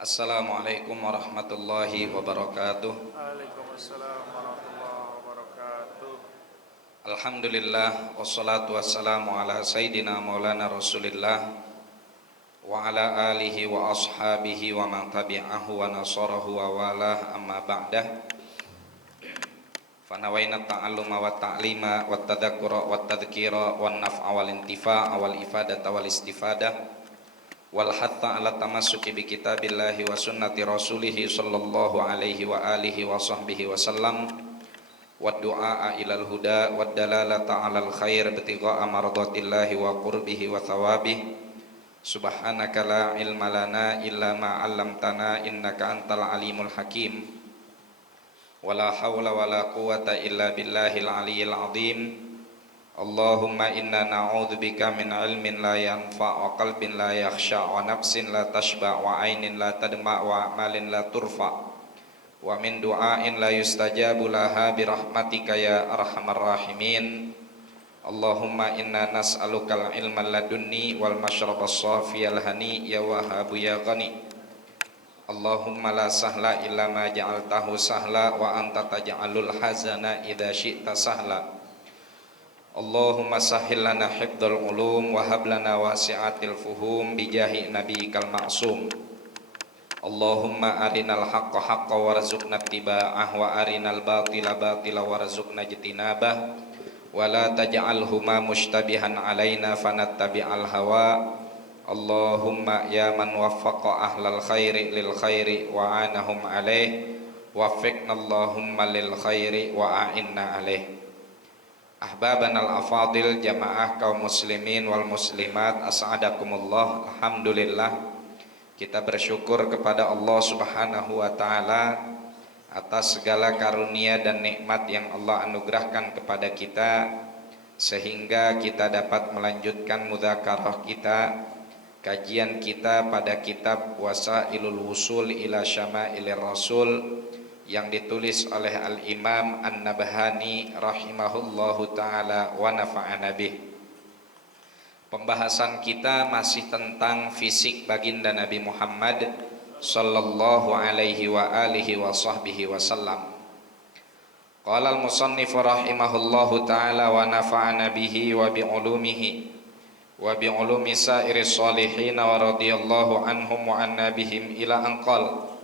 Assalamualaikum warahmatullahi wabarakatuh. Waalaikumsalam warahmatullahi wabarakatuh. Alhamdulillah wassalatu wassalamu ala sayyidina maulana Rasulillah wa ala alihi wa ashabihi wa man tabi'ahu wa nasarahu wa walah, amma ba'dah. Fanawaina ta'alluma wa ta'lima wa tadhakkura wa tadhkira wa naf'a wal intifa'a wal ifadata wal istifadah wal hatta ala tamassuki bi kitabillahi wa sunnati rasulih sallallahu alaihi wa alihi wa sahbihi wa sallam wa du'a ilal huda wa dalalata alal khair bitigha'a mardatillahi wa qurbihi wa thawabihi. Subhanaka la ilma lana illa ma 'allamtana innaka antal alimul hakim. Wala hawla wala quwata illa billahil aliyyil azim. Allahumma inna na'udzubika min ilmin la yanfa' wa qalbin la yakhsha' wa nafsin la tashba' wa ainin la tadma' wa amalin la turfa' wa min du'ain la yustajabu laha birahmatika ya arhamar rahimin. Allahumma inna nas'alukal ilman ladunni wal mashrabas safiyal hani ya wahabu ya ghani. Allahumma la sahla illa ma ja'altahu sahla wa anta taj'alul hazana idza syi'ta sahla. Allahumma sahhil lana hifdzal ulum wa hab lana wasi'atil fuhum bijahi nabiyikal ma'sum. Allahumma arinal haqqa haqqan warzuqna ittiba'ah wa arinal batila batila warzuqna ijtinabah wa la taj'alhuma mushtabihan alaina fanattabi'al hawa. Allahumma ya man waffaqa ahlal khairi lil khairi wa anahum alaih waffiqna Allahumma lil khairi wa a'inna alaih. Ahbaban al-afadil, jamaah kaum muslimin wal muslimat, as'adakumullah. Alhamdulillah, kita bersyukur kepada Allah subhanahu wa ta'ala atas segala karunia dan nikmat yang Allah anugerahkan kepada kita, sehingga kita dapat melanjutkan mudzakarah kita, kajian kita pada kitab Wasailul Wusul ila Syamailir Rasul yang ditulis oleh Al-Imam An-Nabhani rahimahullahu ta'ala wa nafa'ana bih. Pembahasan kita masih tentang fisik baginda Nabi Muhammad sallallahu alaihi wa alihi wa sahbihi wasallam. Qala al-musannif rahimahullahu ta'ala wa nafa'ana bihi wa bi'ulumihi wa bi'ulumi sa'iris salihin wa radiyallahu anhum wa anna bihim ila anqal.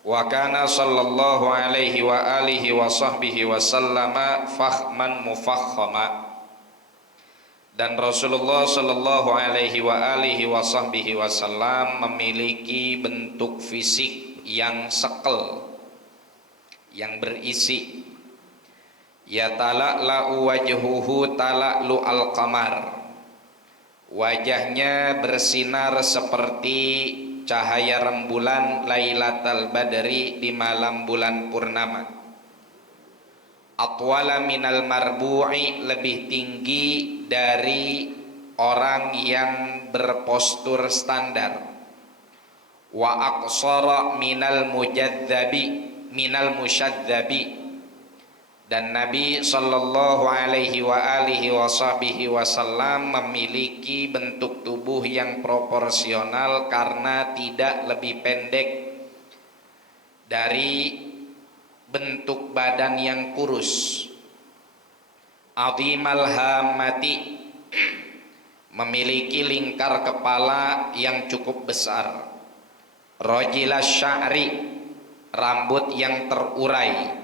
Wa kana sallallahu alaihi wa alihi wa sahbihi wa sallama fakhman mufakhkhama. Dan Rasulullah sallallahu alaihi wa alihi wa sahbihi wasallam memiliki bentuk fisik yang sekel, yang berisi. Ya tala'la'u wajhuhu tala'lu al-qamar. Wajahnya bersinar seperti cahaya rembulan Lailatul Badri di malam bulan purnama. Atwala minal marbu'i, lebih tinggi dari orang yang berpostur standar. Wa aqsara minal musyadzabi. Dan Nabi sallallahu alaihi wa alihi wasallam memiliki bentuk tubuh yang proporsional karena tidak lebih pendek dari bentuk badan yang kurus. Azimal hamati, memiliki lingkar kepala yang cukup besar. Rajilas sya'ri, rambut yang terurai.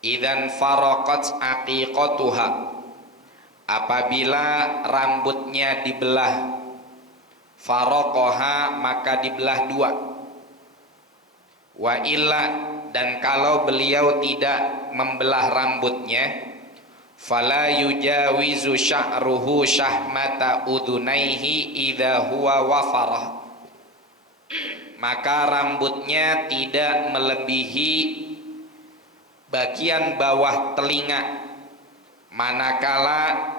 Idzan faraqat aqiqatuha, apabila rambutnya dibelah. Faraqaha, maka dibelah dua. Wa illa, dan kalau beliau tidak membelah rambutnya, fala yujawizu sya'ruhu syahmata udhunaihi idza huwa wafarah, maka rambutnya tidak melebihi bagian bawah telinga manakala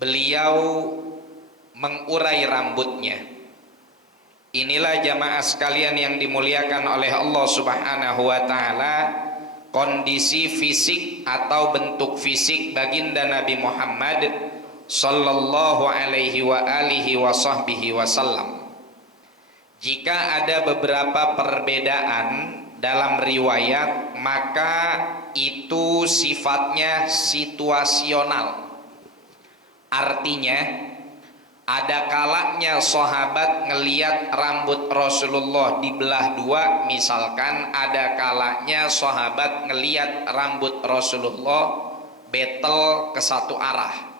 beliau mengurai rambutnya. Inilah jamaah sekalian yang dimuliakan oleh Allah subhanahu wa ta'ala, kondisi fisik atau bentuk fisik baginda Nabi Muhammad sallallahu alaihi wa alihi wa sahbihi wasallam. Jika ada beberapa perbedaan dalam riwayat, maka itu sifatnya situasional. Artinya, ada kalanya sahabat ngeliat rambut Rasulullah dibelah dua, misalkan ada kalanya sahabat ngeliat rambut Rasulullah betel ke satu arah.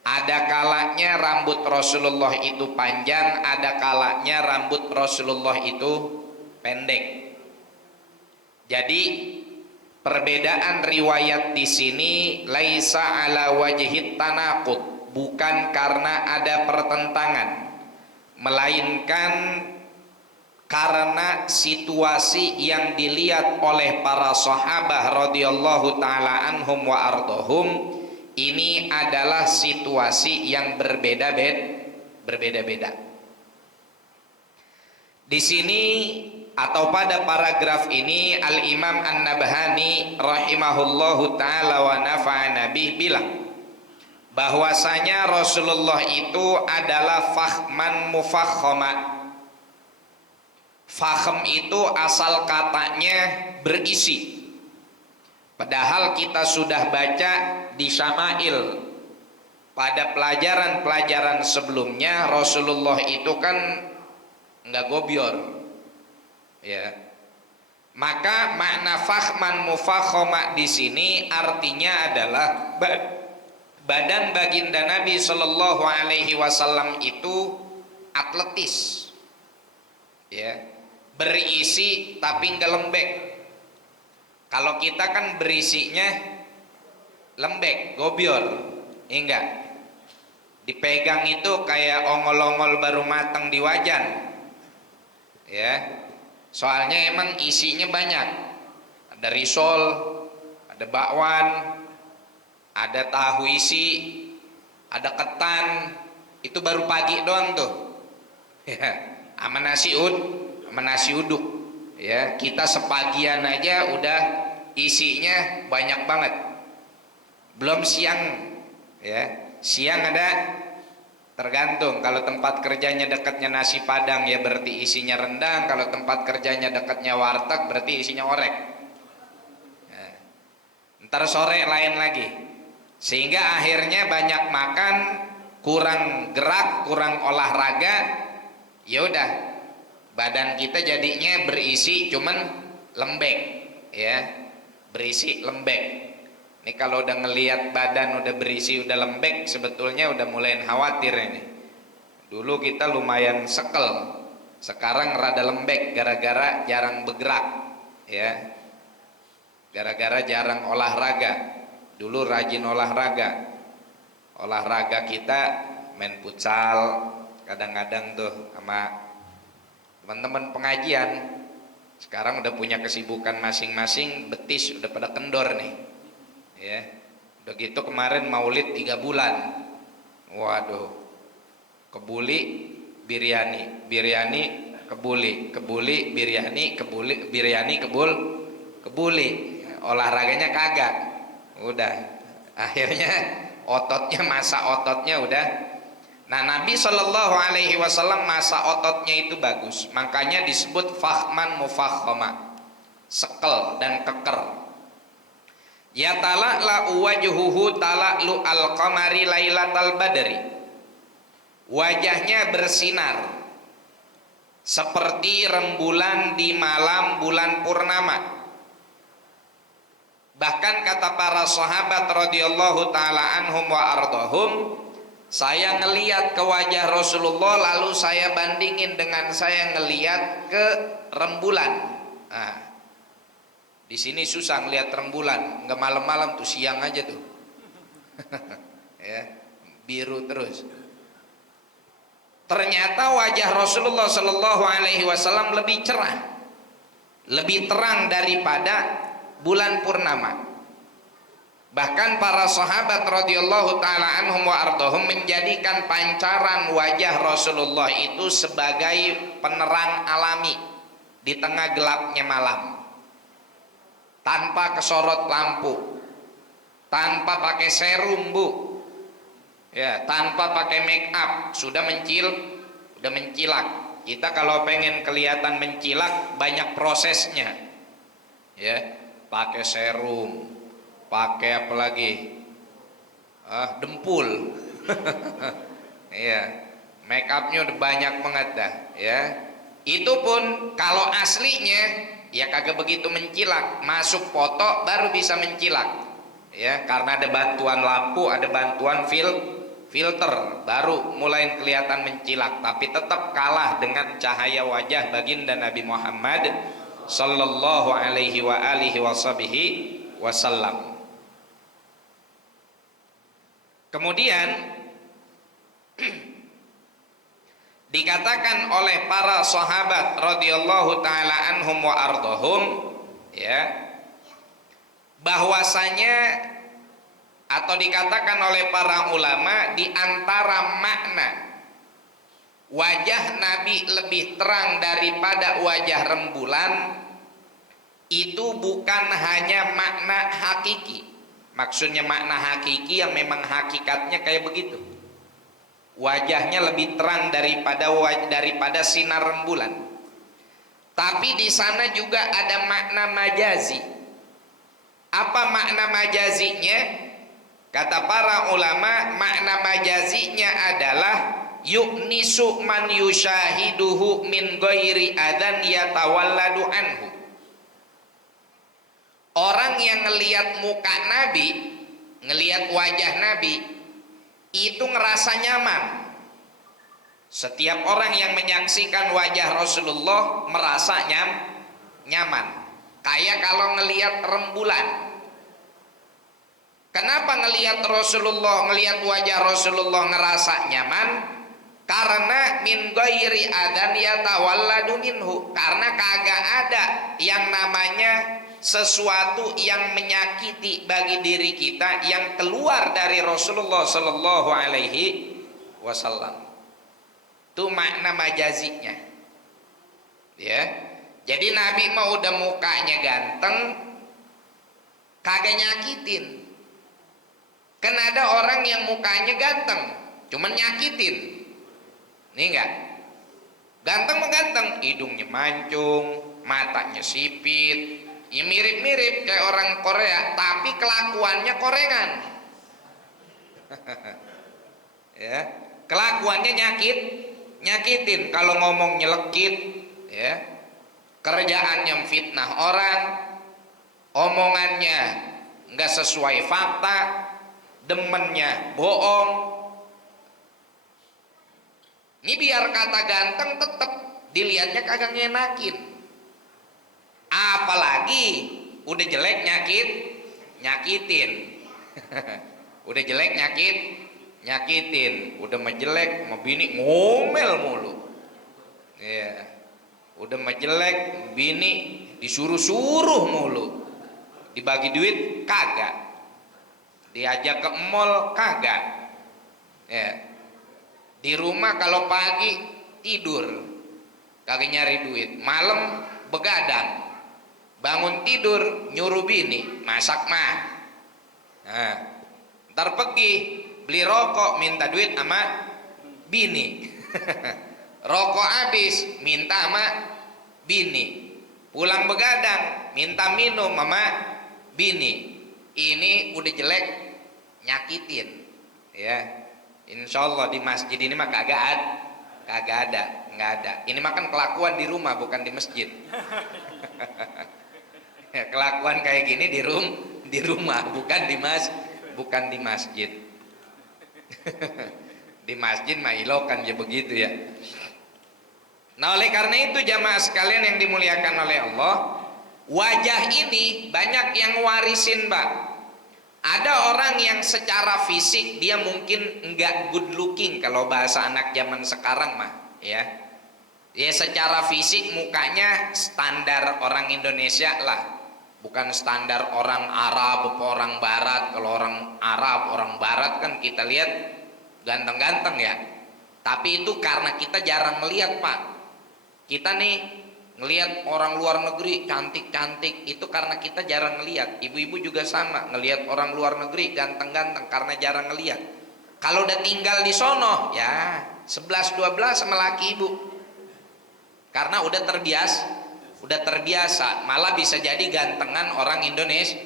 Ada kalanya rambut Rasulullah itu panjang, ada kalanya rambut Rasulullah itu pendek. Jadi perbedaan riwayat di sini laisa ala wajhit tanaqud, bukan karena ada pertentangan, melainkan karena situasi yang dilihat oleh para sahabat radhiyallahu taala anhum wa ardhahum ini adalah situasi yang berbeda-beda. Di sini atau pada paragraf ini Al-Imam An-Nabhani rahimahullahu ta'ala wa nafa'ana bih bilang bahwasanya Rasulullah itu adalah fakhman mufakhama. Fakhm itu asal katanya berisi, padahal kita sudah baca di Syama'il pada pelajaran-pelajaran sebelumnya Rasulullah itu kan nggak gobior, ya. Maka makna fakhman mufakhama di sini artinya adalah badan baginda Nabi Shallallahu Alaihi Wasallam itu atletis, ya, berisi tapi nggak lembek. Kalau kita kan berisinya lembek, gobior, enggak. Dipegang itu kayak ongol-ongol baru matang di wajan. Ya, soalnya emang isinya banyak. Ada risol, ada bakwan, ada tahu isi, ada ketan. Itu baru pagi doang tuh. Ya, sama nasi uduk. Ya, kita sepagian aja udah isinya banyak banget. Belum siang, ya. Siang ada, tergantung. Kalau tempat kerjanya dekatnya nasi padang ya berarti isinya rendang. Kalau tempat kerjanya dekatnya warteg berarti isinya orek. Ya. Ntar sore lain lagi. Sehingga akhirnya banyak makan, kurang gerak, kurang olahraga. Ya udah, badan kita jadinya berisi cuman lembek, ya, berisi lembek. Ini kalau udah ngelihat badan udah berisi udah lembek, sebetulnya udah mulai khawatir ini. Dulu kita lumayan sekel, sekarang rada lembek gara-gara jarang bergerak, ya, gara-gara jarang olahraga. Dulu rajin olahraga kita main futsal kadang-kadang tuh sama teman-teman pengajian. Sekarang udah punya kesibukan masing-masing, betis udah pada kendor nih, ya. Udah gitu kemarin maulid 3 bulan, waduh, kebuli biryani kebuli biryani kebuli, olahraganya kagak. Udah akhirnya masa ototnya udah. Nah, Nabi Shallallahu Alaihi Wasallam masa ototnya itu bagus, makanya disebut fakhman mufakhama, sekel dan keker. Ya tala'la wajhuhu tala'lu al-qamari lailatal badri, wajahnya bersinar seperti rembulan di malam bulan purnama. Bahkan kata para sahabat radhiyallahu taala anhum wa ardhahum, saya ngelihat ke wajah Rasulullah lalu saya bandingin dengan saya ngelihat ke rembulan. Nah, di sini susah ngelihat rembulan, nggak malam-malam tuh, siang aja tuh. Ya, biru terus. Ternyata wajah Rasulullah Shallallahu Alaihi Wasallam lebih cerah, lebih terang daripada bulan purnama. Bahkan para sahabat radhiyallahu taala anhum wa ardhahum menjadikan pancaran wajah Rasulullah itu sebagai penerang alami di tengah gelapnya malam, tanpa kesorot lampu, tanpa pakai serum, Bu, ya, tanpa pakai make up, sudah mencilak. Kita kalau pengen kelihatan mencilak banyak prosesnya, ya, pakai serum, pakai apa lagi, dempul, ya, make upnya udah banyak banget dah, ya. Itu pun kalau aslinya ya kagak begitu mencilak, masuk foto baru bisa mencilak, ya, karena ada bantuan lampu, ada bantuan filter, baru mulai kelihatan mencilak, tapi tetap kalah dengan cahaya wajah baginda Nabi Muhammad sallallahu alaihi wa alihi wasallam. Kemudian dikatakan oleh para sahabat radhiyallahu taala anhum wa ardhahum, ya, bahwasanya atau dikatakan oleh para ulama di antara makna wajah Nabi lebih terang daripada wajah rembulan itu bukan hanya makna hakiki. Maksudnya makna hakiki yang memang hakikatnya kayak begitu. Wajahnya lebih terang daripada sinar rembulan. Tapi di sana juga ada makna majazi. Apa makna majazinya? Kata para ulama, makna majazinya adalah yuknisu man yushahiduhu min ghairi adan yatawalladu anhu. Orang yang ngelihat muka Nabi, ngelihat wajah Nabi, itu ngerasa nyaman. Setiap orang yang menyaksikan wajah Rasulullah merasa nyaman. Kayak kalau ngelihat rembulan. Kenapa ngelihat Rasulullah, ngelihat wajah Rasulullah ngerasa nyaman? Karena min ghairi adan yatawalladu minhu. Karena kagak ada yang namanya sesuatu yang menyakiti bagi diri kita yang keluar dari Rasulullah sallallahu alaihi wasallam. Itu makna majazinya. Ya. Jadi Nabi mah udah mukanya ganteng, kagak nyakitin. Kan ada orang yang mukanya ganteng, cuman nyakitin. Nih enggak? Ganteng mah ganteng, hidungnya mancung, matanya sipit, ya mirip-mirip kayak orang Korea, tapi kelakuannya korengan. Ya, kelakuannya nyakitin. Kalau ngomong nyelekit, ya, kerjaannya fitnah orang, omongannya nggak sesuai fakta, demennya bohong. Ini biar kata ganteng tetep dilihatnya kagak ngenakin. Apalagi udah jelek nyakitin. Udah jelek nyakitin. Udah menjelek mau bini ngomel mulu. Ya. Udah menjelek bini disuruh-suruh mulu. Dibagi duit kagak. Diajak ke mall kagak. Ya. Di rumah kalau pagi tidur kagak nyari duit, malam begadang, bangun tidur nyuruh bini masak mah. Nah, ntar pergi beli rokok minta duit sama bini. Rokok habis minta sama bini. Pulang begadang minta minum sama bini. Ini udah jelek nyakitin, ya. Insya Allah di masjid ini mah kagak ada, nggak ada. Ini mah kan kelakuan di rumah bukan di masjid. Ya, kelakuan kayak gini di rumah bukan di masjid. Di masjid mah ilokan ya begitu ya. Nah oleh karena itu jamaah sekalian yang dimuliakan oleh Allah, wajah ini banyak yang warisin, Pak. Ada orang yang secara fisik dia mungkin enggak good looking kalau bahasa anak zaman sekarang mah, ya. Ya secara fisik mukanya standar orang Indonesia lah. Bukan standar orang Arab atau orang Barat. Kalau orang Arab, orang Barat kan kita lihat ganteng-ganteng ya. Tapi itu karena kita jarang melihat, Pak. Kita nih ngelihat orang luar negeri cantik-cantik itu karena kita jarang ngelihat. Ibu-ibu juga sama, ngelihat orang luar negeri ganteng-ganteng karena jarang ngelihat. Kalau udah tinggal di sono ya 11-12 sama laki ibu. Karena udah terbiasa, malah bisa jadi gantengan orang Indonesia,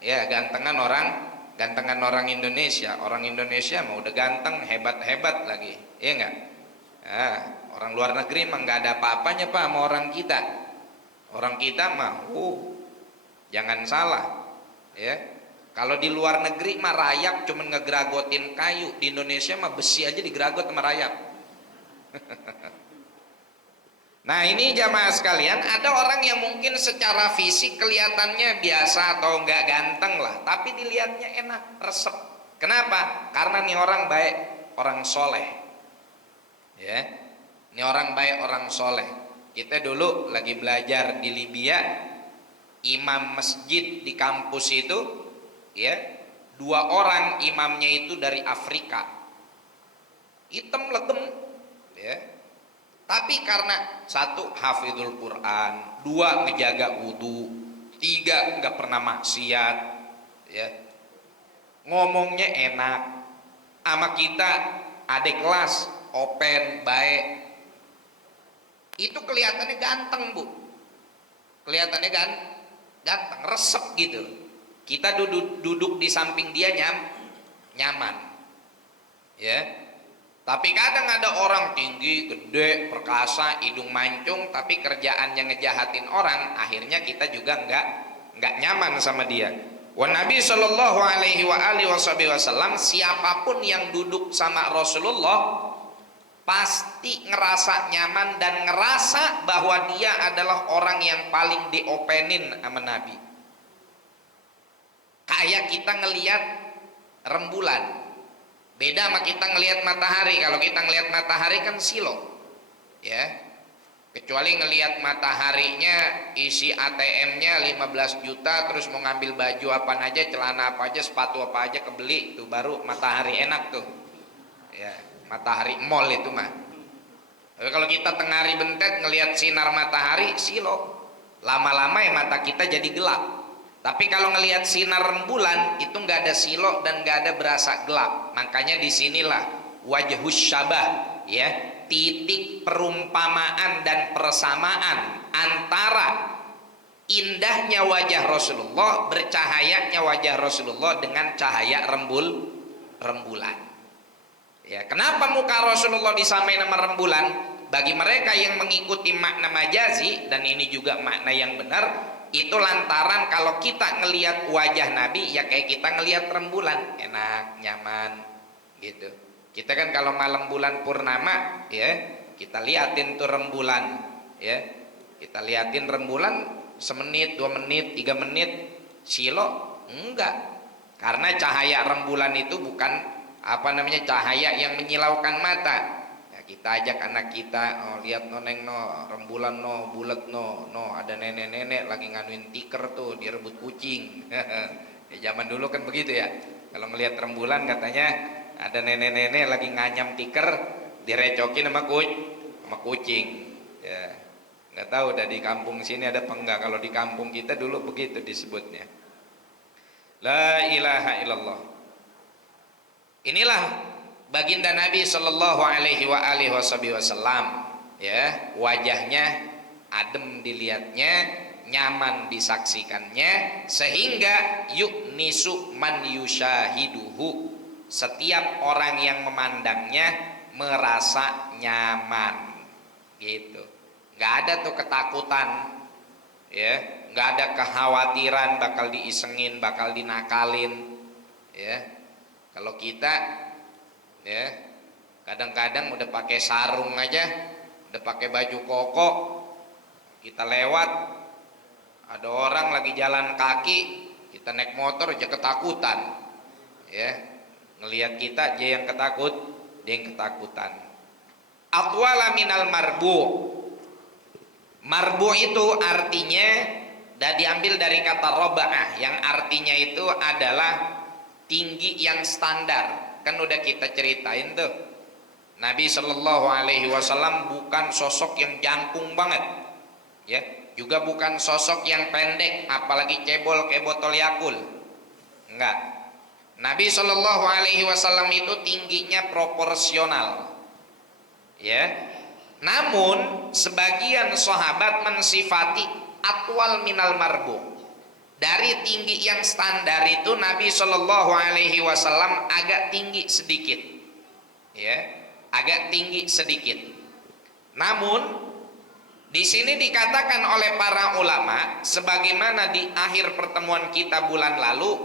ya gantengan orang Indonesia. Orang Indonesia mah udah ganteng, hebat lagi, ya enggak? Nah, orang luar negeri mah nggak ada apa-apanya Pak sama orang kita. Orang kita mah, jangan salah, ya. Kalau di luar negeri mah rayap cuman ngegeragotin kayu, di Indonesia mah besi aja digeragot sama rayap. Nah ini jamaah sekalian, ada orang yang mungkin secara fisik kelihatannya biasa atau nggak ganteng lah, tapi dilihatnya enak, resep. Kenapa? Karena nih orang baik, orang soleh, ya. Ini orang baik, orang soleh. Kita dulu lagi belajar di Libya, imam masjid di kampus itu, ya, 2 orang imamnya itu dari Afrika, hitam legem, ya. Tapi karena 1 hafizul Quran, 2 ngejaga wudu, 3 nggak pernah maksiat, ya. Ngomongnya enak, sama kita adik kelas, open, baik. Itu kelihatannya ganteng Bu, kelihatannya ganteng, resep gitu. Kita duduk di samping dia nyaman, ya. Tapi kadang ada orang tinggi, gede, perkasa, hidung mancung, tapi kerjaannya ngejahatin orang, akhirnya kita juga nggak nyaman sama dia. Wa Nabi Shallallahu Alaihi Wasallam, siapapun yang duduk sama Rasulullah pasti ngerasa nyaman dan ngerasa bahwa dia adalah orang yang paling diopenin sama Nabi. Kayak kita ngelihat rembulan. Beda sama kita ngelihat matahari. Kalau kita ngelihat matahari kan silo, ya. Kecuali ngelihat mataharinya isi ATM-nya 15 juta, terus mau ngambil baju apa aja, celana apa aja, sepatu apa aja kebeli, itu baru matahari enak tuh, ya. Matahari mall itu mah. Tapi kalau kita tengah bentet ngelihat sinar matahari silo, lama-lama ya mata kita jadi gelap. Tapi kalau ngelihat sinar rembulan itu nggak ada silo dan nggak ada berasa gelap. Makanya disinilah wajhus syabah, ya, titik perumpamaan dan persamaan antara indahnya wajah Rasulullah, bercahayanya wajah Rasulullah dengan cahaya rembulan. Ya, kenapa muka Rasulullah disamain sama rembulan? Bagi mereka yang mengikuti makna majazi, dan ini juga makna yang benar, itu lantaran kalau kita ngelihat wajah Nabi ya kayak kita ngelihat rembulan, enak, nyaman, gitu. Kita kan kalau malam bulan purnama, ya, kita liatin tuh rembulan, ya, kita liatin rembulan semenit, 2 menit, 3 menit, silo enggak, karena cahaya rembulan itu bukan cahaya yang menyilaukan mata. Kita ajak anak kita, lihat no neng no, rembulan no, bulat no, ada nenek-nenek lagi nganuin tiker tuh, direbut kucing. Ya, zaman dulu kan begitu ya. Kalau ngelihat rembulan katanya ada nenek-nenek lagi nganyam tiker, direcokin sama kucing. Ya, nggak tahu dah di kampung sini ada apa enggak. Kalau di kampung kita dulu begitu disebutnya. La ilaha illallah. Inilah baginda Nabi Shallallahu Alaihi Wasallam, ya, wajahnya adem dilihatnya, nyaman disaksikannya, sehingga yuknisu man yushahiduhu, setiap orang yang memandangnya merasa nyaman, gitu. Nggak ada tuh ketakutan, ya, nggak ada kekhawatiran bakal diisengin, bakal dinakalin, ya. Kalau kita, ya, kadang-kadang udah pakai sarung aja, udah pakai baju koko, kita lewat, ada orang lagi jalan kaki, kita naik motor aja ketakutan, ya, ngelihat kita aja yang dia yang ketakutan. Atwala minal marbu. Marbu itu artinya diambil dari kata roba'ah, yang artinya itu adalah tinggi yang standar. Kan udah kita ceritain tuh, Nabi Shallallahu Alaihi Wasallam bukan sosok yang jangkung banget, ya, juga bukan sosok yang pendek, apalagi cebol kayak botol Yakult, enggak. Nabi Shallallahu Alaihi Wasallam itu tingginya proporsional, ya. Namun sebagian sahabat mensifati atwal minal marbu. Dari tinggi yang standar itu Nabi Shallallahu Alaihi Wasallam agak tinggi sedikit, ya, agak tinggi sedikit. Namun di sini dikatakan oleh para ulama, sebagaimana di akhir pertemuan kita bulan lalu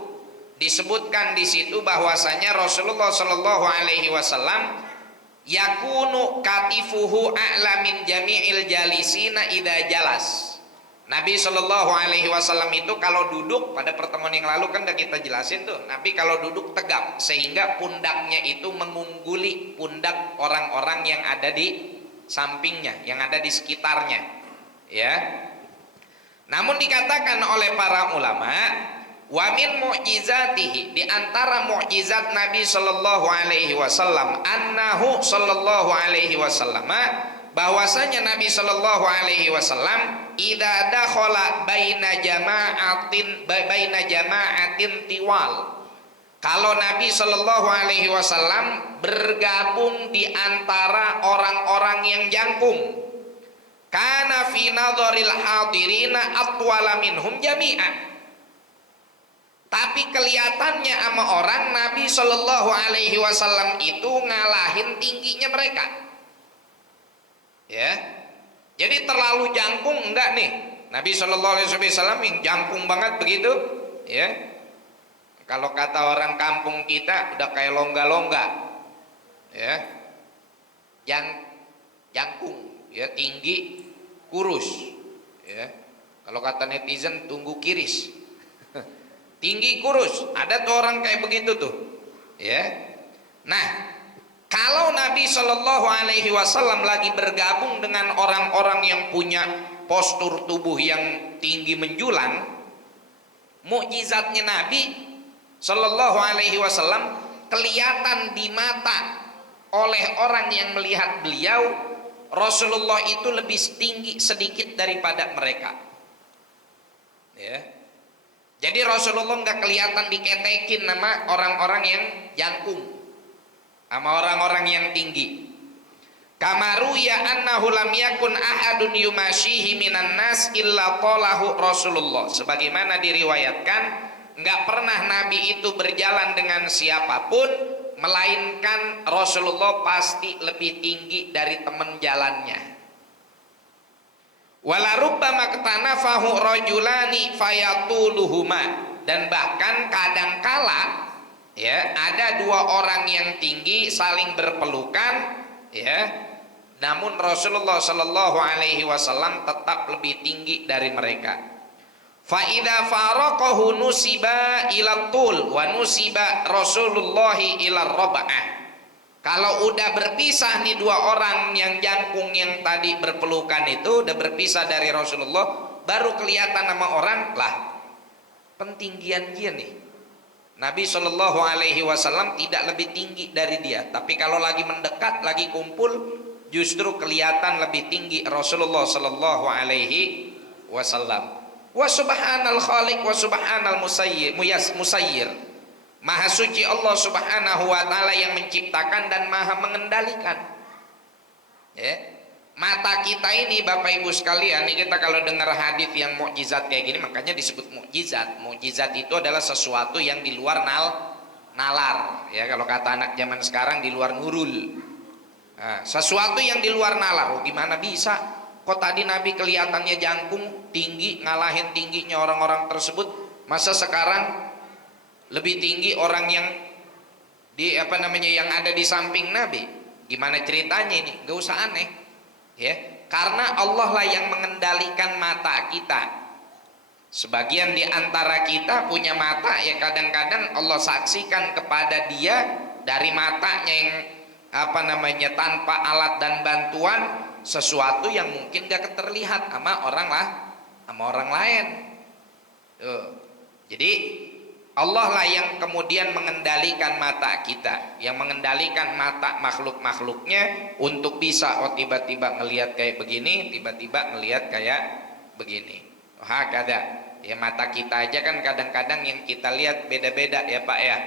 disebutkan di situ bahwasanya Rasulullah Shallallahu Alaihi Wasallam yakunu katifuhu a'la min jami'il jalisina idza jalas. Nabi Shallallahu Alaihi Wasallam itu kalau duduk, pada pertemuan yang lalu kan udah kita jelasin tuh, Nabi kalau duduk tegap sehingga pundaknya itu mengungguli pundak orang-orang yang ada di sampingnya, yang ada di sekitarnya, ya. Namun dikatakan oleh para ulama, wa min mu'jizatihi, di antara mukjizat Nabi Shallallahu Alaihi Wasallam, annahu Shallallahu Alaihi Wasallam, bahwasanya Nabi Shallallahu Alaihi Wasallam idza dakhala baina jama'atin tiwal, kalau Nabi Shallallahu Alaihi Wasallam bergabung di antara orang-orang yang jangkung, kana fi nadharil hadirina atwala minhum jami'an, tapi kelihatannya sama orang Nabi Shallallahu Alaihi Wasallam itu ngalahin tingginya mereka, ya. Jadi terlalu jangkung enggak nih Nabi Shallallahu Alaihi Wasallam yang jangkung banget begitu, ya. Kalau kata orang kampung kita udah kayak longga-longga, ya, jangkung, ya, tinggi, kurus, ya. Kalau kata netizen tunggu kiris, tinggi kurus, ada tuh orang kayak begitu tuh, ya. Nah, kalau Nabi Shallallahu Alaihi Wasallam lagi bergabung dengan orang-orang yang punya postur tubuh yang tinggi menjulang, mukjizatnya Nabi Shallallahu Alaihi Wasallam kelihatan di mata oleh orang yang melihat beliau. Rasulullah itu lebih tinggi sedikit daripada mereka, ya. Jadi Rasulullah nggak kelihatan diketekin sama orang-orang yang jangkung, sama orang-orang yang tinggi. Kamaru ya annahu lam yakun ahadun yumashihi minan nas illa qalahu Rasulullah, sebagaimana diriwayatkan nggak pernah Nabi itu berjalan dengan siapapun melainkan Rasulullah pasti lebih tinggi dari teman jalannya. Wala rubbama katanafahu rajulani fayatuluhuma, dan bahkan kadangkala, ya, ada dua orang yang tinggi saling berpelukan, ya, namun Rasulullah Shallallahu Alaihi Wasallam tetap lebih tinggi dari mereka. Fa idza faraqahu nusiba ila tul wa nusiba Rasulullah ila rab'ah. Kalau udah berpisah nih dua orang yang jangkung yang tadi berpelukan itu udah berpisah dari Rasulullah, baru kelihatan nama orang lah pentinggian dia nih. Nabi Shallallahu Alaihi Wasallam tidak lebih tinggi dari dia, tapi kalau lagi mendekat, lagi kumpul, justru kelihatan lebih tinggi Rasulullah Shallallahu Alaihi Wasallam. Wa subhanal khaliq wa subhanal musayyir, maha suci Allah Subhanahu wa taala yang menciptakan dan maha mengendalikan, ya. Mata kita ini Bapak Ibu sekalian, ini kita kalau dengar hadis yang mukjizat kayak gini, makanya disebut mukjizat. Mukjizat itu adalah sesuatu yang di luar nalar, ya, kalau kata anak zaman sekarang di luar nurul. Nah, sesuatu yang di luar nalar. Oh, gimana bisa? Kok tadi Nabi kelihatannya jangkung, tinggi, ngalahin tingginya orang-orang tersebut, masa sekarang lebih tinggi orang yang di yang ada di samping Nabi? Gimana ceritanya ini? Gak usah aneh, ya, karena Allah lah yang mengendalikan mata kita. Sebagian di antara kita punya mata, ya, kadang-kadang Allah saksikan kepada dia dari matanya yang tanpa alat dan bantuan sesuatu yang mungkin gak terlihat sama orang lain. Tuh. Jadi Allah lah yang kemudian mengendalikan mata kita, yang mengendalikan mata makhluk-makhluknya untuk bisa tiba-tiba ngelihat kayak begini, tiba-tiba ngelihat kayak begini. Hakada, ya, mata kita aja kan kadang-kadang yang kita lihat beda-beda, ya Pak, ya.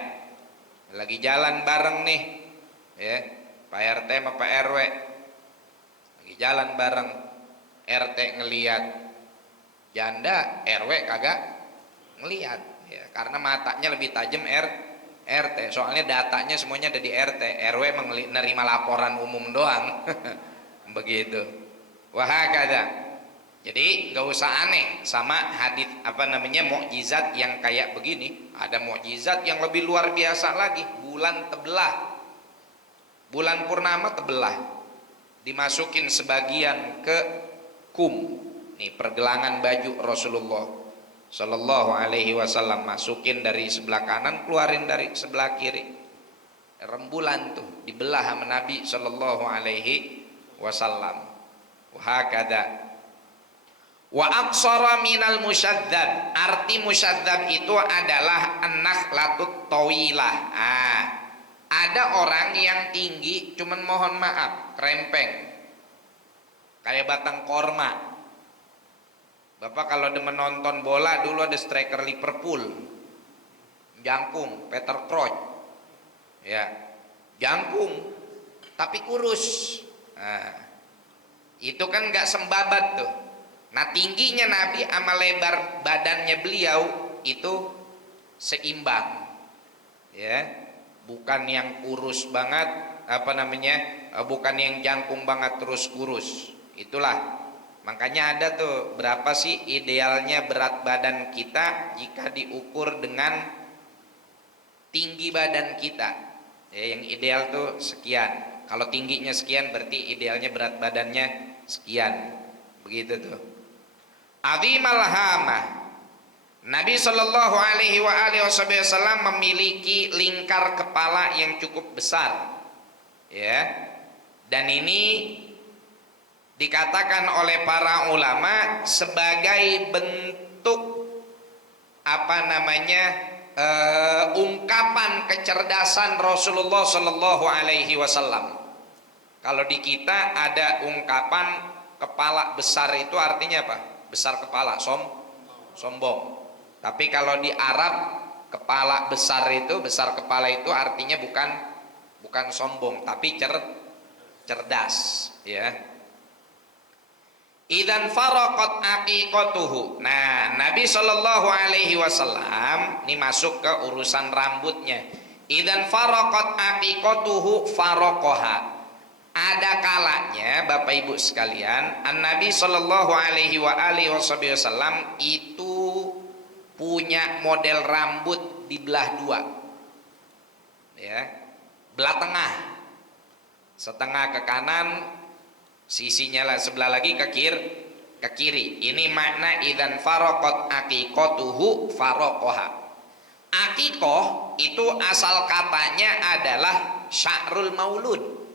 Lagi jalan bareng nih, ya, Pak RT sama Pak RW lagi jalan bareng, RT ngelihat, janda RW kagak ngelihat, ya, karena matanya lebih tajam RT, soalnya datanya semuanya ada di RT, RW menerima laporan umum doang. Begitu. Wahakada. Jadi nggak usah aneh sama hadis mukjizat yang kayak begini. Ada mukjizat yang lebih luar biasa lagi. Bulan tebelah, bulan purnama tebelah, dimasukin sebagian ke kum. Nih pergelangan baju Rasulullah Shallallahu Alaihi Wasallam, masukin dari sebelah kanan, keluarin dari sebelah kiri. Rembulan tuh dibelah sama Nabi Shallallahu Alaihi Wasallam. Wahakada. Wa aqsara minal musyadzab. Arti musyadzab itu adalah an-nakhlatut tawilah. Ada orang yang tinggi cuman mohon maaf krempeng kayak batang korma. Bapak kalau demen nonton bola, dulu ada striker Liverpool, jangkung, Peter Crouch, ya, jangkung tapi kurus. Itu kan nggak sembabat tuh. Nah, tingginya Nabi sama lebar badannya beliau itu seimbang, ya, bukan yang kurus banget, bukan yang jangkung banget terus kurus. Itulah makanya ada tuh berapa sih idealnya berat badan kita jika diukur dengan tinggi badan kita, ya, yang ideal tuh sekian. Kalau tingginya sekian berarti idealnya berat badannya sekian, begitu tuh. Azimal hamah. Nabi Shallallahu Alaihi Wasallam memiliki lingkar kepala yang cukup besar, ya, dan ini dikatakan oleh para ulama sebagai bentuk ungkapan kecerdasan Rasulullah Shallallahu Alaihi Wasallam. Kalau di kita ada ungkapan kepala besar, itu artinya apa? Besar kepala, sombong. Tapi kalau di Arab kepala besar itu, besar kepala itu artinya bukan sombong, tapi cerdas, ya. Idan faraqat aqiqatuhu. Nah, Nabi Shallallahu Alaihi Wasallam ini masuk ke urusan rambutnya. Idan faraqat aqiqatuhu faraqaha. Ada kalanya Bapak Ibu sekalian, Nabi Shallallahu Alaihi Wasallam itu punya model rambut dibelah dua, ya, belah tengah, setengah ke kanan, sisinya lah sebelah lagi ke kiri. Ini makna idan faraqat aqiqatuhu faraqaha. Aqiqah itu asal katanya adalah sya'rul maulud.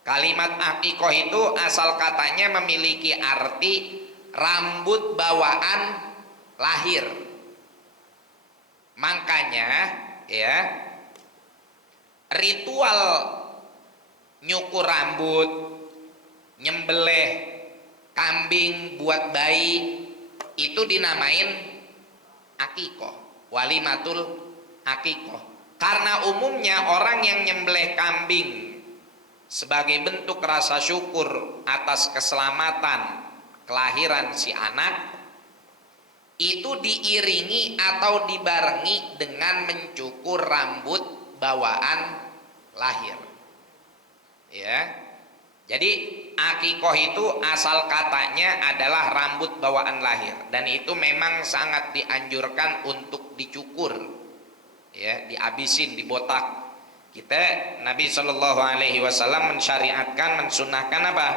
Kalimat aqiqah itu asal katanya memiliki arti rambut bawaan lahir. Makanya, ya, ritual nyukur rambut, nyembelih kambing buat bayi itu dinamain aqiqah, walimatul aqiqah. Karena umumnya orang yang nyembelih kambing sebagai bentuk rasa syukur atas keselamatan kelahiran si anak, itu diiringi atau dibarengi dengan mencukur rambut bawaan lahir, ya. Jadi aqiqah itu asal katanya adalah rambut bawaan lahir, dan itu memang sangat dianjurkan untuk dicukur, ya, dihabisin, dibotak. Kita Nabi Shallallahu Alaihi Wasallam mensyariatkan, mensunahkan apa?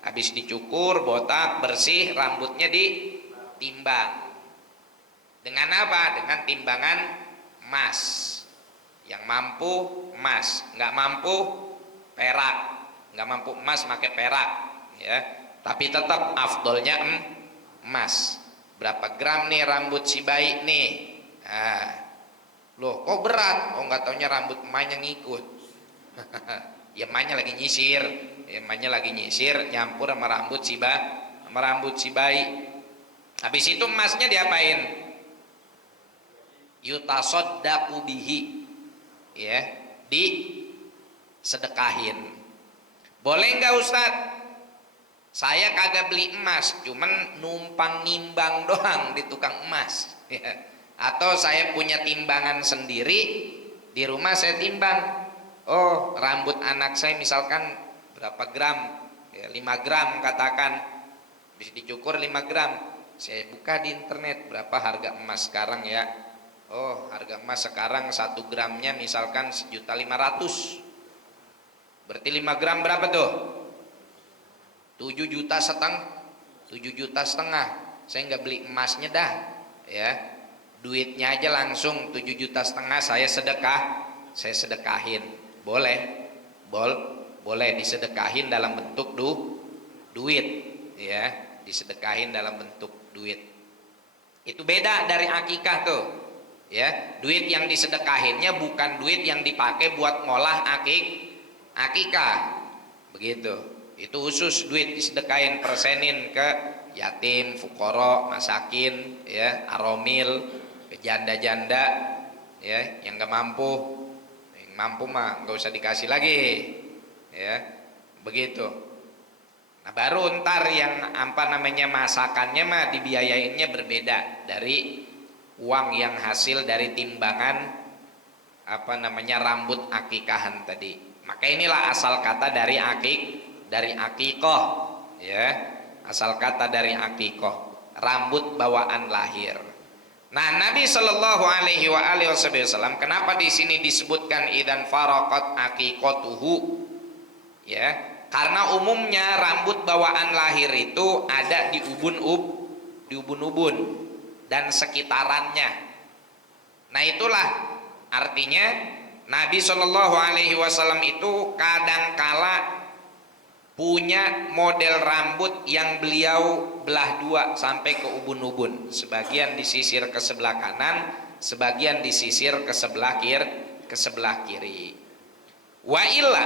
Habis dicukur, botak, bersih, rambutnya ditimbang. Dengan apa? Dengan timbangan emas. Yang mampu emas, nggak mampu perak. Nggak mampu emas pakai perak, ya. Tapi tetap afdolnya emas. Berapa gram nih rambut si bayi nih? Loh, kok berat? Oh, nggak taunya rambut emaknya ngikut. Ya, emaknya lagi nyisir, nyampur sama rambut si bayi. Habis itu emasnya diapain? Yutasaddaqu bihi, ya, disedekahin. Boleh nggak Ustadz? Saya kagak beli emas, cuman numpang nimbang doang di tukang emas. Ya. Atau saya punya timbangan sendiri, di rumah saya timbang. Oh, rambut anak saya misalkan berapa gram? Ya, 5 gram katakan. Bisa dicukur 5 gram. Saya buka di internet berapa harga emas sekarang ya. Oh, harga emas sekarang 1 gramnya misalkan 1.500.000. Berarti 5 gram berapa tuh? 7 juta setengah. 7 juta setengah. Saya nggak beli emasnya dah, ya. Duitnya aja langsung 7 juta setengah saya sedekahin. Boleh. Boleh disedekahin dalam bentuk duit, ya. Disedekahin dalam bentuk duit. Itu beda dari akikah tuh. Ya, duit yang disedekahinnya bukan duit yang dipakai buat ngolah akikah. Begitu. Itu khusus duit disedekahin, persenin ke yatim, fukoro, masakin, ya, aromil, ke janda-janda, ya, yang nggak mampu. Yang mampu mah nggak usah dikasih lagi, ya, begitu. Nah baru ntar yang masakannya mah dibiayainnya berbeda dari uang yang hasil dari timbangan rambut akikahan tadi. Maka inilah asal kata dari akikoh, ya, asal kata dari akikoh, rambut bawaan lahir. Nah Nabi Shallallahu Alaihi Wasallam kenapa di sini disebutkan idan faraqat akikotuhu, ya, karena umumnya rambut bawaan lahir itu ada di ubun-ubun dan sekitarannya. Nah itulah artinya Nabi Shallallahu Alaihi Wasallam itu kadangkala punya model rambut yang beliau belah dua sampai ke ubun-ubun. Sebagian disisir ke sebelah kanan, sebagian disisir ke sebelah kiri. Wa illa,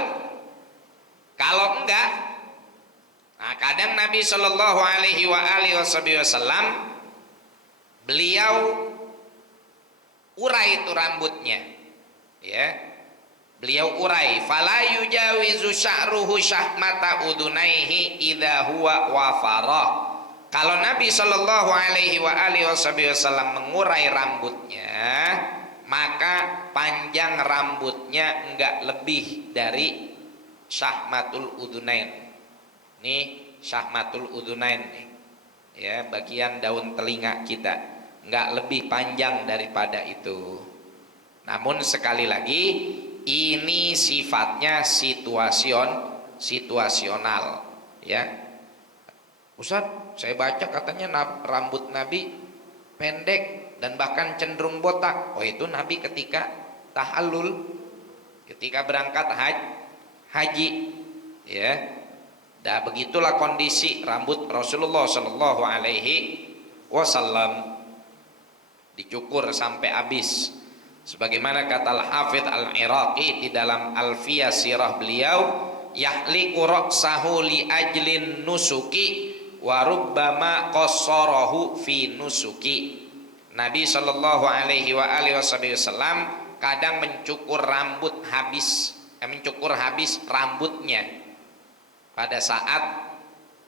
kalau enggak, nah kadang Nabi Shallallahu Alaihi Wasallam beliau urai itu rambutnya, ya. Beliau urai, fala yujawizu sya'ruhu syahmata udunaihi idza huwa wafarah. Kalau Nabi Shallallahu Alaihi Wasallam mengurai rambutnya, maka panjang rambutnya enggak lebih dari syahmatul udunain. Ini syahmatul udunain nih, ya, bagian daun telinga kita, enggak lebih panjang daripada itu. Namun sekali lagi ini sifatnya situasional, ya. Ustaz, saya baca katanya rambut Nabi pendek dan bahkan cenderung botak. Oh itu Nabi ketika tahallul, ketika berangkat haji, ya. Nah begitulah kondisi rambut Rasulullah Shallallahu Alaihi Wasallam, dicukur sampai habis. Sebagaimana kata Al-Hafidh Al-Iraqi di dalam Alfiyah Sirah beliau, yahliqu ra'sahu li ajlin nusuki wa rubbama qassarahu fi nusuki. Nabi Shallallahu Alaihi Wasallam kadang mencukur habis rambutnya pada saat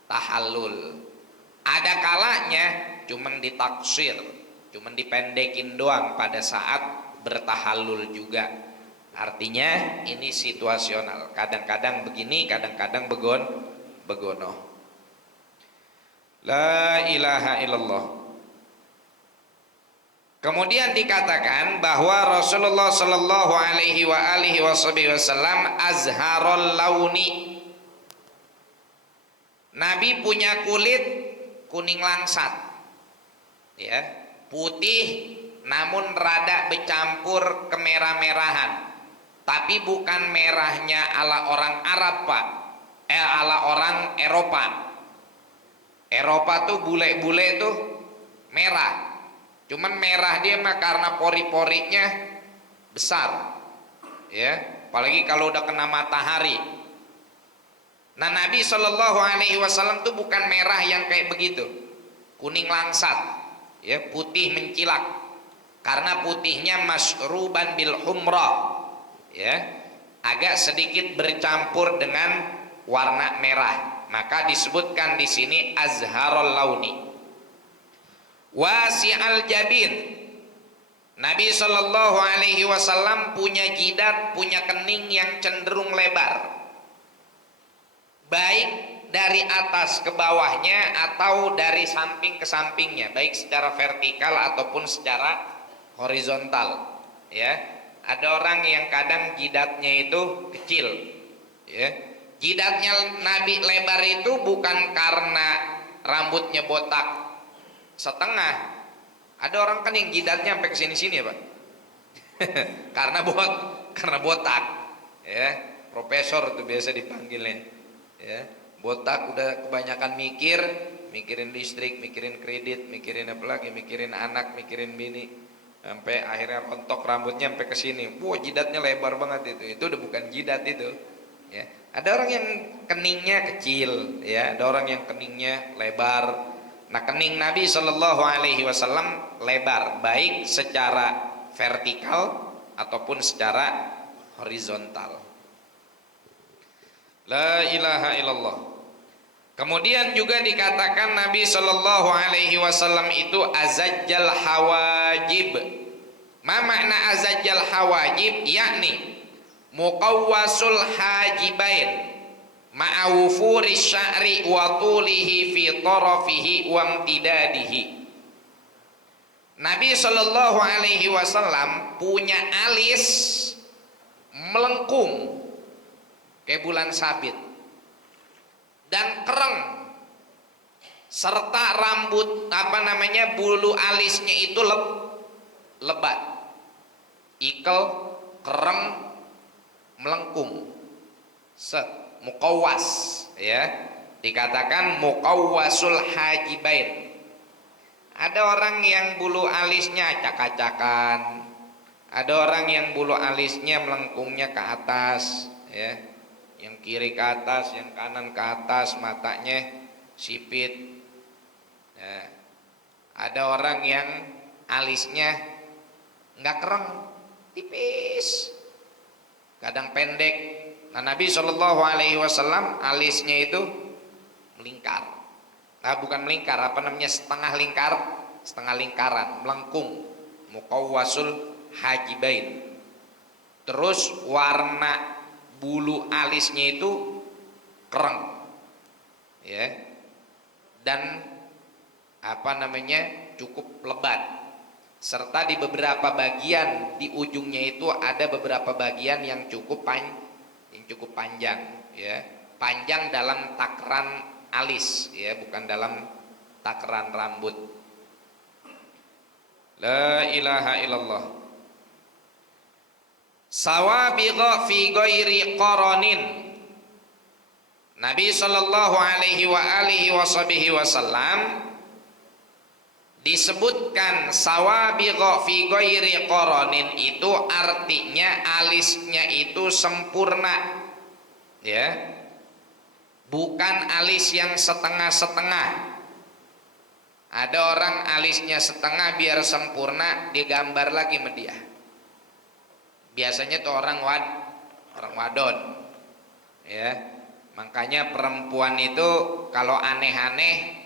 tahallul. Ada kalanya cuman ditaksir, cuman dipendekin doang pada saat bertahallul juga. Artinya ini situasional, kadang-kadang begini, kadang-kadang begono. La ilaha illallah. Kemudian dikatakan bahwa Rasulullah Shallallahu Alaihi Wasallam azharul launi. Nabi punya kulit kuning langsat, ya, putih namun rada bercampur kemerah-merahan, tapi bukan merahnya ala orang Arab Pak, ala orang Eropa. Eropa tuh bule-bule tuh merah, cuman merah dia mah karena pori-porinya besar, ya, apalagi kalau udah kena matahari. Nah Nabi Shallallahu Alaihi Wasallam tuh bukan merah yang kayak begitu, kuning langsat, ya, putih mencilak. Karena putihnya masyruban bil humrah, ya, agak sedikit bercampur dengan warna merah. maka disebutkan di sini azharul launi. Wasi'al jabin, Nabi Shallallahu Alaihi Wasallam punya jidat, punya kening yang cenderung lebar, baik dari atas ke bawahnya atau dari samping ke sampingnya, baik secara vertikal ataupun secara horizontal. Ya, ada orang yang kadang jidatnya itu kecil. Ya, jidatnya Nabi lebar itu bukan karena rambutnya botak setengah. Ada orang kan yang jidatnya sampai ke sini-sini ya Pak. karena botak. Ya, profesor itu biasa dipanggilnya. Ya, botak udah kebanyakan mikirin listrik, mikirin kredit, mikirin apa lagi, mikirin anak, mikirin bini, sampai akhirnya rontok rambutnya sampai ke sini. Wah, jidatnya lebar banget itu. Itu udah bukan jidat itu. Ya, ada orang yang keningnya kecil, ya, ada orang yang keningnya lebar. Nah, kening Nabi Shallallahu Alaihi Wasallam lebar, baik secara vertikal ataupun secara horizontal. La ilaha illallah. Kemudian juga dikatakan Nabi Shallallahu Alaihi Wasallam itu azajjal hawajib. Ma makna azajjal hawajib? Yakni muqawwasul hajibain ma'awufuri sya'ri wa tulihi fi tarafihi wa imtidadihi. Nabi Shallallahu Alaihi Wasallam punya alis melengkung kayak bulan sabit dan kereng, serta rambut bulu alisnya itu lebat, ikel, kereng, melengkung, muqawwas, ya, dikatakan muqawwasul hajibain. Ada orang yang bulu alisnya acak-acakan, ada orang yang bulu alisnya melengkungnya ke atas, ya, yang kiri ke atas, yang kanan ke atas, matanya sipit. Ya. Ada orang yang alisnya nggak kereng, tipis, kadang pendek. Nah, Nabi Shallallahu Alaihi Wasallam alisnya itu melingkar. Nah, bukan melingkar, setengah lingkaran, melengkung, muqawwasul hajibain. Terus warna bulu alisnya itu kereng, ya, dan cukup lebat, serta di beberapa bagian di ujungnya itu ada beberapa bagian yang cukup panjang, ya, panjang dalam takaran alis, ya, bukan dalam takaran rambut. La ilaha illallah. Sawabigha fi ghairi qaranin. Nabi Shallallahu Alaihi Wasallam disebutkan sawabigha fi ghairi qaranin itu artinya alisnya itu sempurna, ya, bukan alis yang setengah-setengah. Ada orang alisnya setengah biar sempurna, dia gambar lagi sama dia. Biasanya tuh orang wadon, ya. Makanya perempuan itu kalau aneh-aneh,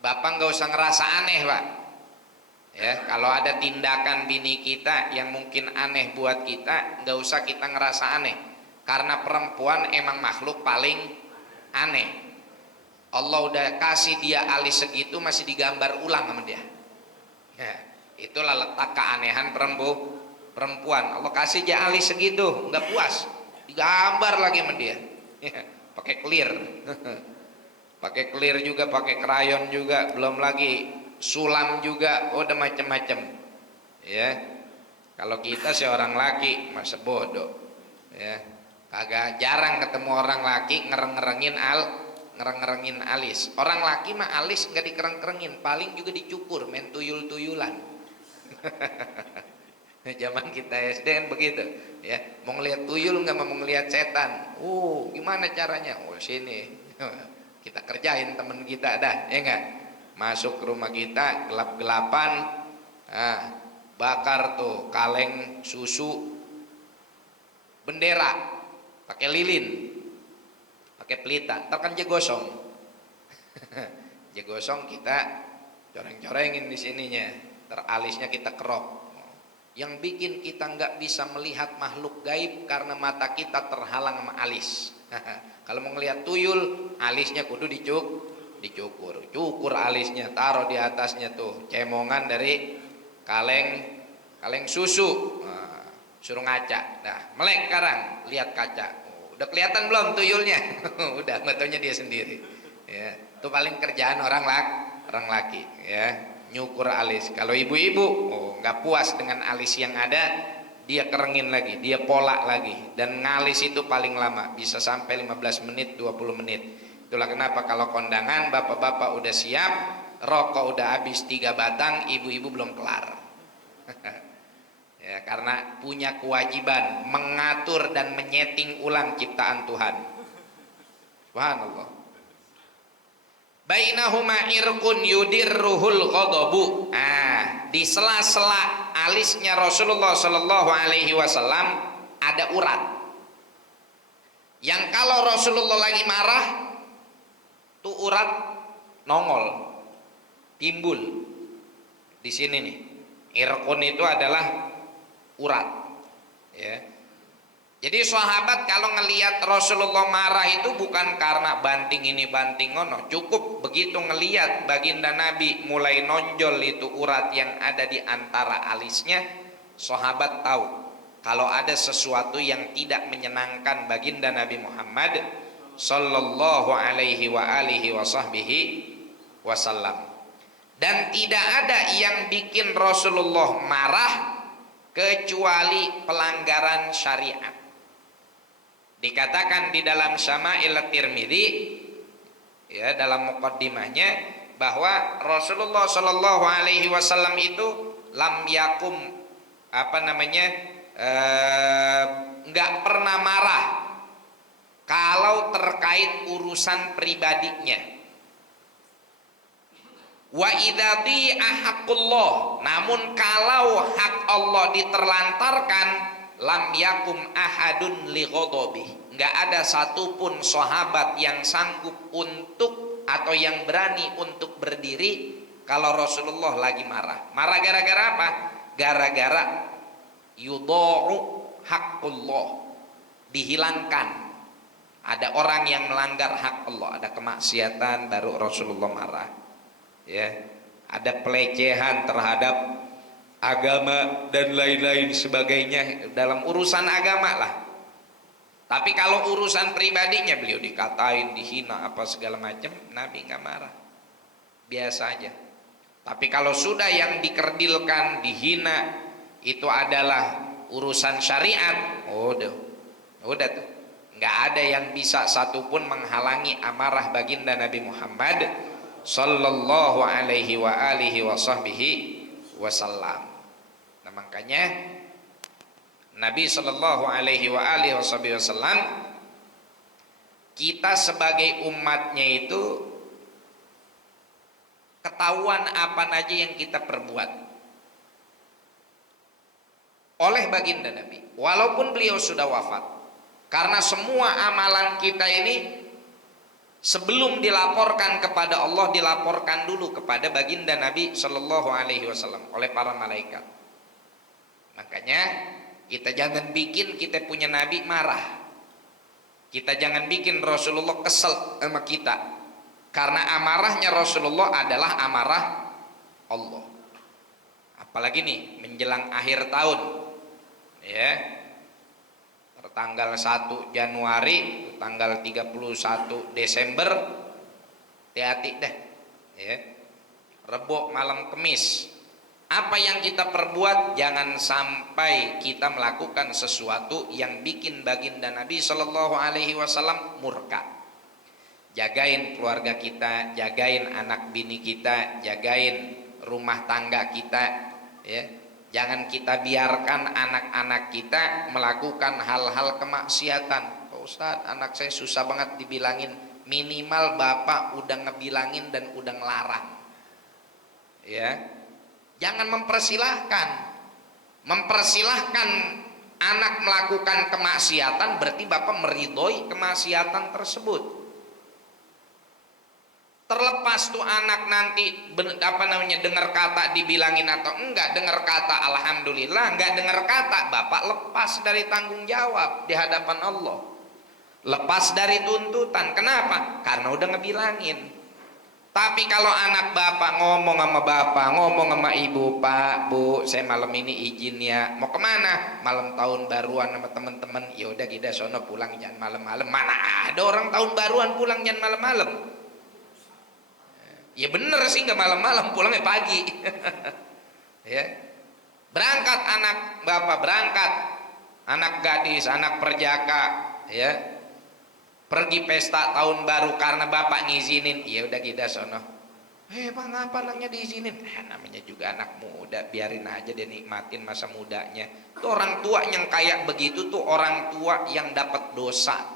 bapak nggak usah ngerasa aneh, Pak. Ya, kalau ada tindakan bini kita yang mungkin aneh buat kita, nggak usah kita ngerasa aneh, karena perempuan emang makhluk paling aneh. Allah udah kasih dia alis segitu masih digambar ulang sama dia. Ya, itulah letak keanehan perempuan. Allah kasih dia alis segitu, nggak puas, digambar lagi sama dia. Ya, pakai clear, pakai clear juga, pakai krayon juga, belum lagi sulam juga, udah macem-macem. Ya, kalau kita seorang laki masa bodoh, ya, kagak jarang ketemu orang laki ngerengin alis. Orang laki mah alis nggak dikereng-kerengin, paling juga dicukur, main tuyul-tuyulan. Zaman kita SD kan begitu, ya, mau ngelihat tuyul nggak mau ngelihat setan. Gimana caranya? Sini kita kerjain temen kita dah, ya nggak? Masuk ke rumah kita gelap-gelapan, bakar tuh kaleng susu bendera pakai lilin, pakai pelita, ntar kan jegosong. Jegosong kita coreng-corengin di sininya, teralisnya kita kerok. Yang bikin kita nggak bisa melihat makhluk gaib karena mata kita terhalang sama alis. Kalau mau ngelihat tuyul, alisnya kudu dicukur, cukur alisnya, taruh di atasnya tuh cemongan dari kaleng susu. Nah, suruh ngaca, dah melek sekarang, lihat kaca. Udah kelihatan belum tuyulnya? Udah, betulnya dia sendiri. Ya, itu paling kerjaan orang laki, ya, nyukur alis. Kalau ibu-ibu, nggak puas dengan alis yang ada, dia kerengin lagi, dia polak lagi, dan ngalis itu paling lama bisa sampai 15 menit, 20 menit. Itulah kenapa kalau kondangan bapak-bapak udah siap, rokok udah habis 3 batang, ibu-ibu belum kelar. Ya, karena punya kewajiban mengatur dan menyeting ulang ciptaan Tuhan. Subhanallah. Bainahuma irqun yudirruhul ghadabu. Di sela-sela alisnya Rasulullah Shallallahu Alaihi Wasallam ada urat. Yang kalau Rasulullah lagi marah, tuh urat nongol, timbul di sini nih. Irqun itu adalah urat, ya. Jadi sahabat kalau ngelihat Rasulullah marah itu bukan karena banting ini banting ngono, cukup begitu ngelihat baginda Nabi mulai nonjol itu urat yang ada di antara alisnya, sahabat tahu kalau ada sesuatu yang tidak menyenangkan baginda Nabi Muhammad sallallahu alaihi wa alihi wasallam. Dan tidak ada yang bikin Rasulullah marah kecuali pelanggaran syariat. Dikatakan di dalam Syama'il Tirmidzi, ya, dalam muqaddimahnya, bahwa Rasulullah Shallallahu Alaihi Wasallam itu lam yakum nggak pernah marah kalau terkait urusan pribadinya. Wa idza di'a haqqullah, namun kalau hak Allah diterlantarkan, lam yakum ahadun li ghadabi, enggak ada satupun sahabat yang sanggup untuk atau yang berani untuk berdiri kalau Rasulullah lagi marah. Marah gara-gara apa? Gara-gara yudha'u haqqullah, dihilangkan. Ada orang yang melanggar hak Allah, ada kemaksiatan, baru Rasulullah marah. Ya, ada pelecehan terhadap agama dan lain-lain sebagainya dalam urusan agama lah. Tapi kalau urusan pribadinya, beliau dikatain, dihina, apa segala macam, Nabi nggak marah, biasa aja. Tapi kalau sudah yang dikerdilkan, dihina, itu adalah urusan syariat, udah tuh, nggak ada yang bisa satupun menghalangi amarah baginda Nabi Muhammad sallallahu alaihi wa alihi wasallam. Nah, makanya Nabi sallallahu alaihi wa alihi wasallam, kita sebagai umatnya itu ketahuan apa aja yang kita perbuat oleh baginda Nabi walaupun beliau sudah wafat, karena semua amalan kita ini sebelum dilaporkan kepada Allah, dilaporkan dulu kepada baginda Nabi Shallallahu Alaihi Wasallam oleh para malaikat. Makanya kita jangan bikin kita punya Nabi marah. Kita jangan bikin Rasulullah kesel sama kita, karena amarahnya Rasulullah adalah amarah Allah. Apalagi nih menjelang akhir tahun, ya. Tanggal 1 Januari, tanggal 31 Desember, hati-hati deh, ya. Rebo malam Kemis, apa yang kita perbuat, jangan sampai kita melakukan sesuatu yang bikin baginda Nabi Shallallahu Alaihi Wasallam murka. Jagain keluarga kita, jagain anak bini kita, jagain rumah tangga kita, ya. Jangan kita biarkan anak-anak kita melakukan hal-hal kemaksiatan. Pak Ustadz, anak saya susah banget dibilangin. Minimal bapak udah ngebilangin dan udah ngelarang, ya. Jangan mempersilahkan anak melakukan kemaksiatan, berarti bapak meridhoi kemaksiatan tersebut. Terlepas tuh anak nanti dengar kata dibilangin atau enggak, dengar kata alhamdulillah, enggak dengar kata bapak lepas dari tanggung jawab di hadapan Allah, lepas dari tuntutan. Kenapa? Karena udah ngebilangin. Tapi kalau anak bapak ngomong sama bapak, ngomong sama ibu, Pak, Bu, saya malam ini izin ya, mau kemana? Malam tahun baruan sama teman-teman. Ya udah kita sono pulang jangan malam-malam. Mana ada orang tahun baruan pulang jangan malam-malam? Ya bener sih, nggak malam-malam, pulangnya pagi. Ya, berangkat anak bapak, berangkat anak gadis, anak perjaka, ya, pergi pesta tahun baru karena bapak ngizinin. Ya udah kita sono. Pak, ngapa anaknya diizinin? Namanya juga anak muda, biarin aja dia nikmatin masa mudanya. Tuh orang tua yang kayak begitu tuh orang tua yang dapat dosa.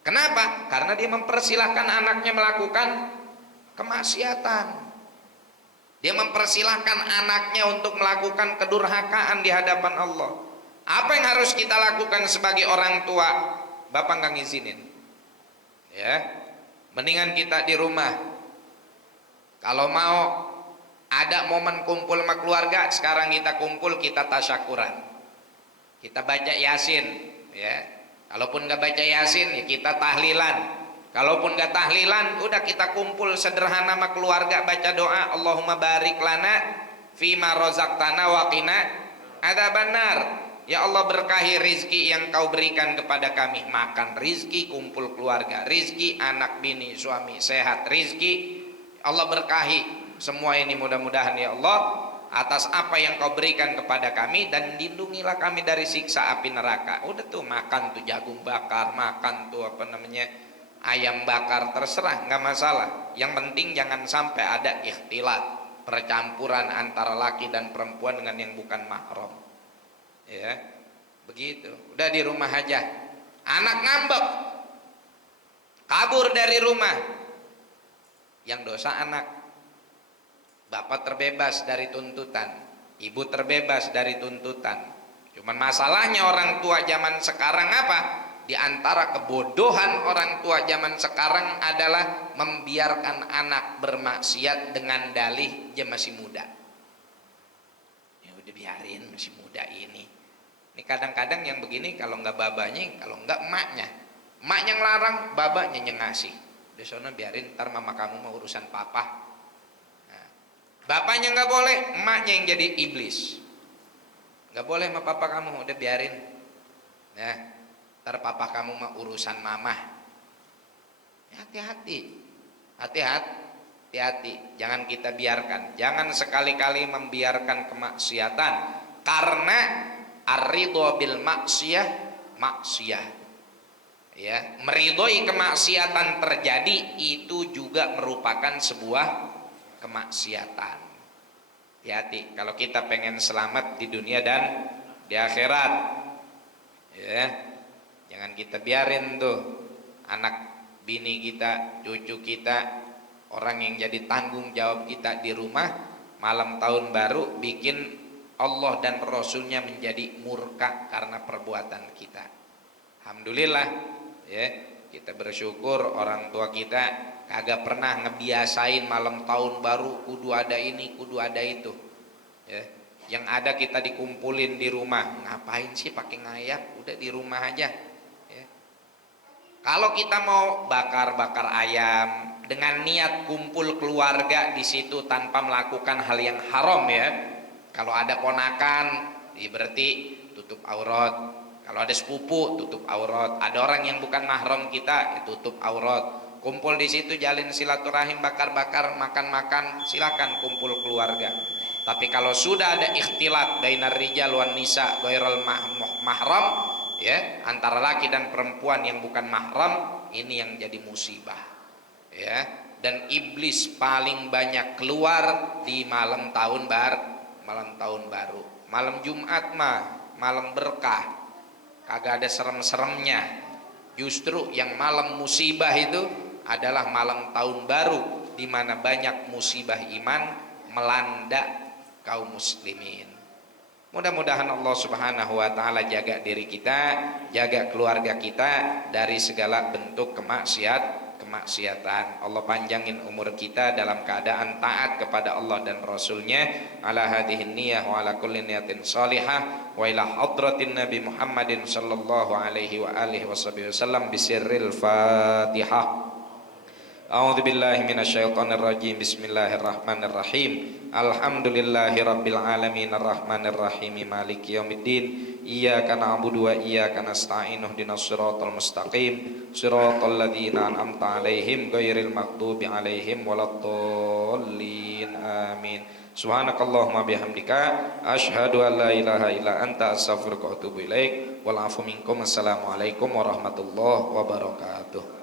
Kenapa? Karena dia mempersilahkan anaknya melakukan kemaksiatan. Dia mempersilahkan anaknya untuk melakukan kedurhakaan di hadapan Allah. Apa yang harus kita lakukan sebagai orang tua? Bapak nggak ngizinin, ya, mendingan kita di rumah. Kalau mau ada momen kumpul sama keluarga, sekarang kita kumpul, kita tasyakuran, kita baca yasin, ya. Kalaupun nggak baca yasin, ya kita tahlilan. Kalaupun gak tahlilan, udah kita kumpul sederhana sama keluarga, baca doa, Allahumma barik lana fima rozaqtana wa qina adzabannar. Ya Allah, berkahi rizki yang kau berikan kepada kami. Makan rizki, kumpul keluarga, rizki anak bini suami sehat, rizki Allah berkahi semua ini mudah-mudahan ya Allah atas apa yang kau berikan kepada kami, dan lindungilah kami dari siksa api neraka. Udah tuh makan tuh jagung bakar, makan tuh ayam bakar, terserah, nggak masalah. Yang penting jangan sampai ada ikhtilat, percampuran antara laki dan perempuan dengan yang bukan mahram. Ya, begitu. Udah di rumah aja. Anak ngambek, kabur dari rumah. Yang dosa anak. Bapak terbebas dari tuntutan, ibu terbebas dari tuntutan. Cuman masalahnya orang tua zaman sekarang apa? Di antara kebodohan orang tua zaman sekarang adalah membiarkan anak bermaksiat dengan dalih dia masih muda. Ya udah biarin, masih muda ini. Ini kadang-kadang yang begini kalau nggak babanya, kalau nggak emaknya. Emaknya ngelarang, babanya yang ngasih. Udah sono biarin, ntar mama kamu mau urusan papa. Nah, bapaknya nggak boleh, emaknya yang jadi iblis. Nggak boleh sama papa kamu, udah biarin. Nah, ntar papa kamu mah urusan mama. Hati-hati, hati-hati, jangan kita biarkan, jangan sekali-kali membiarkan kemaksiatan, karena ar-ridho bil maksiyah, ya, meridhoi kemaksiatan terjadi itu juga merupakan sebuah kemaksiatan. Hati-hati kalau kita pengen selamat di dunia dan di akhirat, ya. Jangan kita biarin tuh anak bini kita, cucu kita, orang yang jadi tanggung jawab kita di rumah, malam tahun baru bikin Allah dan Rasulnya menjadi murka karena perbuatan kita. Alhamdulillah, ya, kita bersyukur orang tua kita kagak pernah ngebiasain malam tahun baru kudu ada ini, kudu ada itu, ya. Yang ada kita dikumpulin di rumah. Ngapain sih pakai ngayak? Udah di rumah aja. Kalau kita mau bakar-bakar ayam dengan niat kumpul keluarga di situ tanpa melakukan hal yang haram, ya. Kalau ada ponakan, ya berarti tutup aurat. Kalau ada sepupu, tutup aurat. Ada orang yang bukan mahram kita, ya tutup aurat. Kumpul di situ, jalin silaturahim, bakar-bakar, makan-makan, silakan kumpul keluarga. Tapi kalau sudah ada ikhtilat bainar rijal wan nisa ghairul mahram, ya, antara laki dan perempuan yang bukan mahram, ini yang jadi musibah, ya. Dan iblis paling banyak keluar di malam tahun baru. Malam Jumat mah malam berkah, kagak ada serem-seremnya. Justru yang malam musibah itu adalah malam tahun baru, di mana banyak musibah iman melanda kaum muslimin. Mudah-mudahan Allah Subhanahu wa taala jaga diri kita, jaga keluarga kita dari segala bentuk kemaksiatan. Allah panjangin umur kita dalam keadaan taat kepada Allah dan Rasulnya. Ala hadhihi niyah wa ala kulli niyatin salihah wa ila hadratin Nabi Muhammadin sallallahu alaihi wa alihi wasallam bisirril Fatihah. A'udzu billahi minasyaitonir rajim. Bismillahirrahmanirrahim. Alhamdulillahi rabbil alamin arrahmanir rahim maliki yaumiddin. Iyyaka na'budu wa iyyaka nasta'in ihdinas siratal mustaqim siratal ladzina an'amta 'alaihim ghairil maghdubi 'alaihim waladdallin. Amin. Subhanakallahumma bihamdika asyhadu an la ilaha illa anta astaghfiruka wa atubu ilaik. Wal 'afu minkum. Assalamualaikum warahmatullahi wabarakatuh.